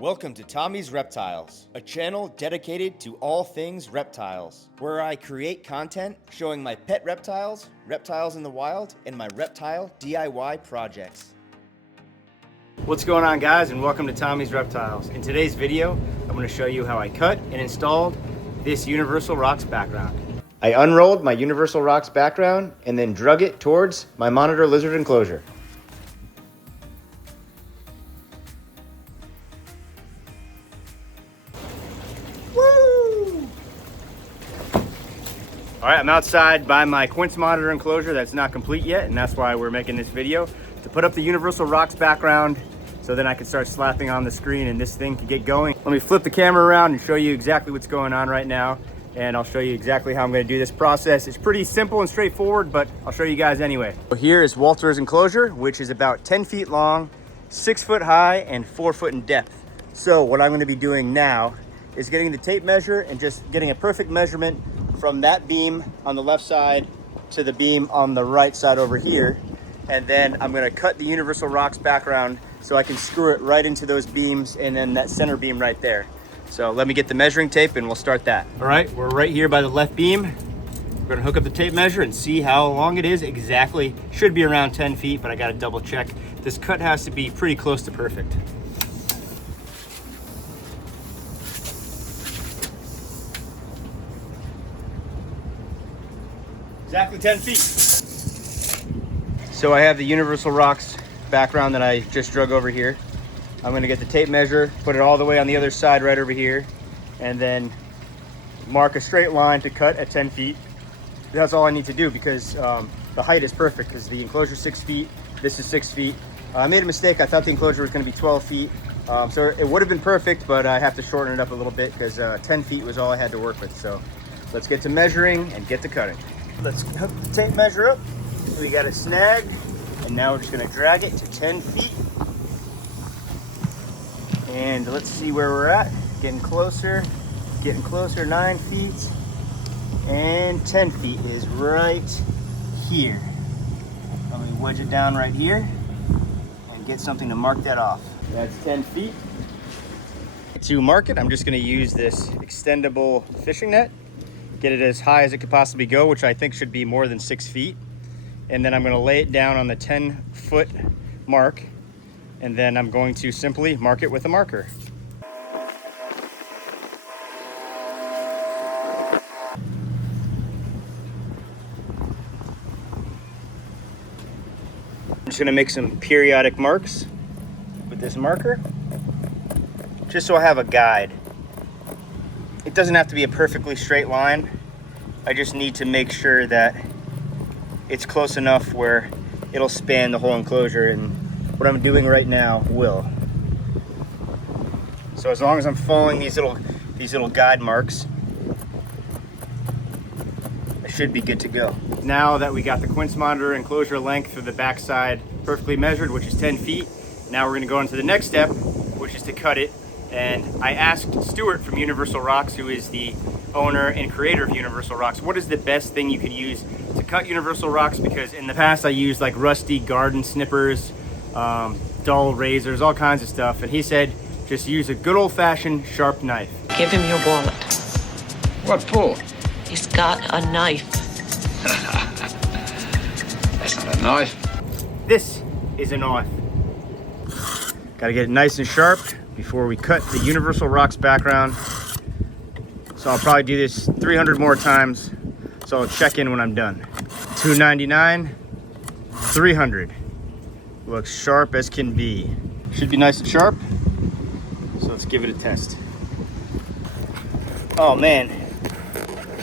Welcome to Tommy's Reptiles, a channel dedicated to all things reptiles, where I create content showing my pet reptiles, reptiles in the wild, and my reptile DIY projects. What's going on, guys, and welcome to Tommy's Reptiles. In today's video, I'm going to show you how I cut and installed this Universal Rocks background. I unrolled my Universal Rocks background and then drug it towards my monitor lizard enclosure. All right, I'm outside by my Quince monitor enclosure that's not complete yet, and that's why we're making this video, to put up the Universal Rocks background so then I can start slapping on the screen and this thing can get going. Let me flip the camera around and show you exactly what's going on right now, and I'll show you exactly how I'm gonna do this process. It's pretty simple and straightforward, but I'll show you guys anyway. So here is Walter's enclosure, which is about 10 feet long, 6 foot high, and 4 foot in depth. So what I'm gonna be doing now is getting the tape measure and just getting a perfect measurement from that beam on the left side to the beam on the right side over here. And then I'm gonna cut the Universal Rocks background so I can screw it right into those beams and then that center beam right there. So let me get the measuring tape and we'll start that. All right, we're right here by the left beam. We're gonna hook up the tape measure and see how long it is exactly. Should be around 10 feet, but I gotta double check. This cut has to be pretty close to perfect. Exactly 10 feet. So I have the Universal Rocks background that I just drug over here. I'm gonna get the tape measure, put it all the way on the other side right over here, and then mark a straight line to cut at 10 feet. That's all I need to do because the height is perfect because the enclosure is 6 feet, this is 6 feet. I made a mistake, I thought the enclosure was gonna be 12 feet. So it would have been perfect, but I have to shorten it up a little bit because 10 feet was all I had to work with. So let's get to measuring and get to cutting. Let's hook the tape measure up. We got it snagged, and now we're just gonna drag it to 10 feet. And let's see where we're at. Getting closer, 9 feet. And 10 feet is right here. Let me wedge it down right here and get something to mark that off. That's 10 feet. To mark it, I'm just gonna use this extendable fishing net. Get it as high as it could possibly go, which I think should be more than 6 feet. And then I'm gonna lay it down on the 10-foot mark, and then I'm going to simply mark it with a marker. I'm just gonna make some periodic marks with this marker, just so I have a guide. It doesn't have to be a perfectly straight line. I just need to make sure that it's close enough where it'll span the whole enclosure, and what I'm doing right now will. So as long as I'm following these little guide marks, I should be good to go. Now that we got the Quince monitor enclosure length for the backside perfectly measured, which is 10 feet, now we're gonna go into the next step, which is to cut it. And I asked Stuart from Universal Rocks, who is the owner and creator of Universal Rocks, what is the best thing you could use to cut Universal Rocks? Because in the past I used like rusty garden snippers, dull razors, all kinds of stuff. And he said, just use a good old-fashioned sharp knife. Give him your wallet. What for? He's got a knife. That's not a knife. This is a knife. Gotta get it nice and sharp before we cut the Universal Rocks background. So I'll probably do this 300 more times. So I'll check in when I'm done. 299, 300. Looks sharp as can be. Should be nice and sharp. So let's give it a test. Oh man.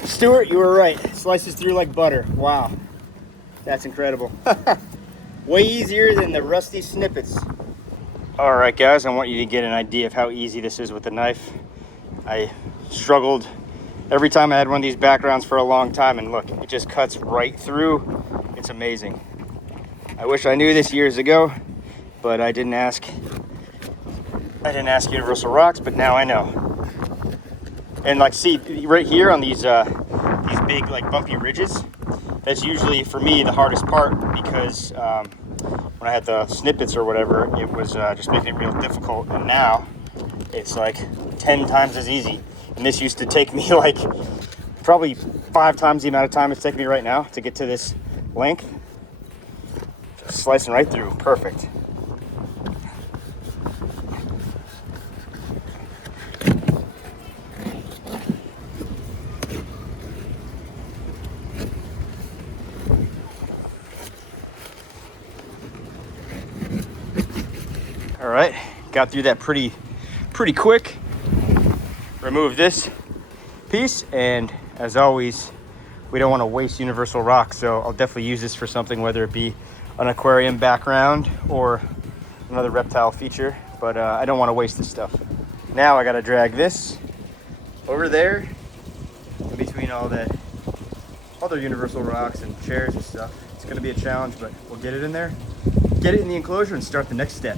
Stuart, you were right. It slices through like butter. Wow. That's incredible. Way easier than the rusty snippets. All right, guys, I want you to get an idea of how easy this is with the knife. I struggled every time I had one of these backgrounds for a long time, and look, it just cuts right through. It's amazing. I wish I knew this years ago, but I didn't ask Universal Rocks, but now I know. And like, see right here on these big like bumpy ridges, that's usually for me the hardest part, because when I had the snippets or whatever, it was just making it real difficult. And now it's like 10 times as easy. And this used to take me like probably 5 times the amount of time it's taking me right now to get to this length. Just slicing right through, perfect. All right, got through that pretty quick. Remove this piece, and as always, we don't want to waste universal rock, so I'll definitely use this for something, whether it be an aquarium background or another reptile feature, but I don't want to waste this stuff. Now I got to drag this over there in between all that other universal rocks and chairs and stuff. It's going to be a challenge, but we'll get it in there, get it in the enclosure, and start the next step.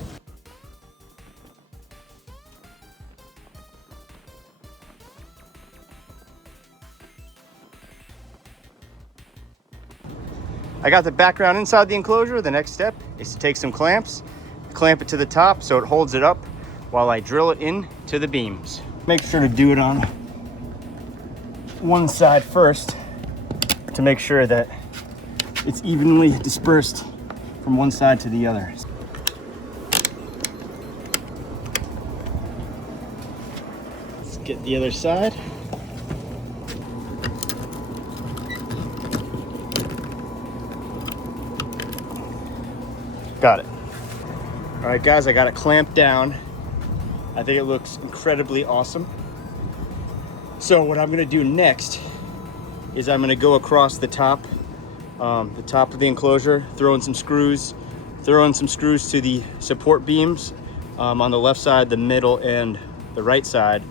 I got the background inside the enclosure. The next step is to take some clamps, clamp it to the top so it holds it up while I drill it in to the beams. Make sure to do it on one side first to make sure that it's evenly dispersed from one side to the other. Let's get the other side. Got it. All right, guys, I got it clamped down. I think it looks incredibly awesome. So what I'm gonna do next is I'm gonna go across the top of the enclosure, throw in some screws to the support beams on the left side, the middle, and the right side.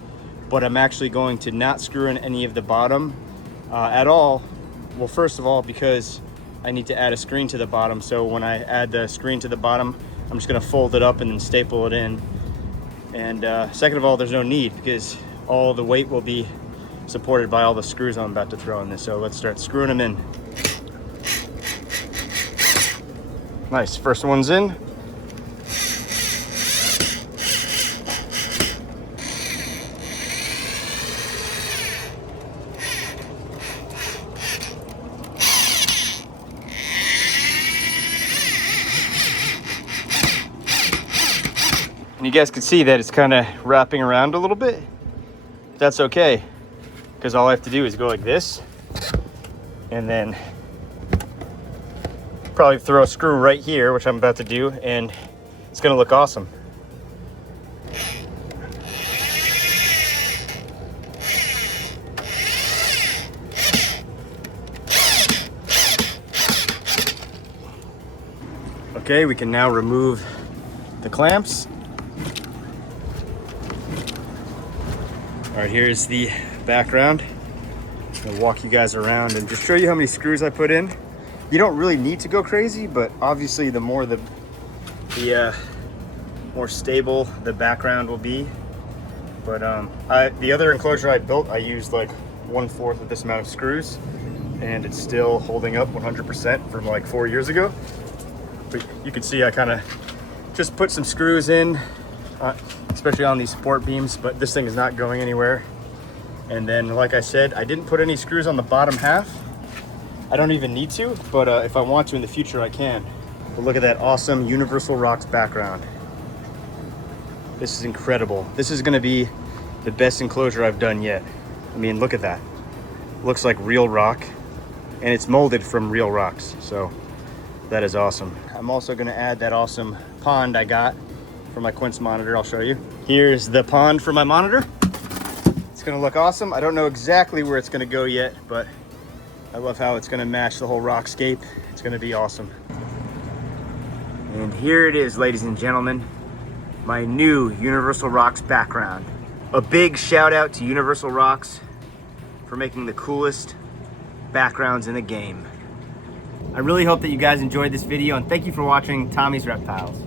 But I'm actually going to not screw in any of the bottom at all. Well, first of all, because I need to add a screen to the bottom. So when I add the screen to the bottom, I'm just gonna fold it up and then staple it in. And second of all, there's no need because all the weight will be supported by all the screws I'm about to throw in this. So let's start screwing them in. Nice, first one's in. And you guys can see that it's kind of wrapping around a little bit. That's okay, because all I have to do is go like this, and then probably throw a screw right here, which I'm about to do, and it's gonna look awesome. Okay, we can now remove the clamps. All right, here's the background. I'll walk you guys around and just show you how many screws I put in. You don't really need to go crazy, but obviously the more more stable the background will be. But the other enclosure I built, I used like 1/4 of this amount of screws, and it's still holding up 100% from like 4 years ago. But you can see I kind of just put some screws in, especially on these support beams, but this thing is not going anywhere. And then, like I said, I didn't put any screws on the bottom half. I don't even need to, but if I want to in the future, I can. But look at that awesome Universal Rocks background. This is incredible. This is gonna be the best enclosure I've done yet. I mean, look at that. Looks like real rock, and it's molded from real rocks, so that is awesome. I'm also gonna add that awesome pond I got for my Quince monitor. I'll show you. Here's the pond for my monitor. It's gonna look awesome. I don't know exactly where it's gonna go yet, but I love how it's gonna match the whole rockscape. It's gonna be awesome. And here it is, ladies and gentlemen, my new Universal Rocks background. A big shout out to Universal Rocks for making the coolest backgrounds in the game. I really hope that you guys enjoyed this video, and thank you for watching Tommy's Reptiles.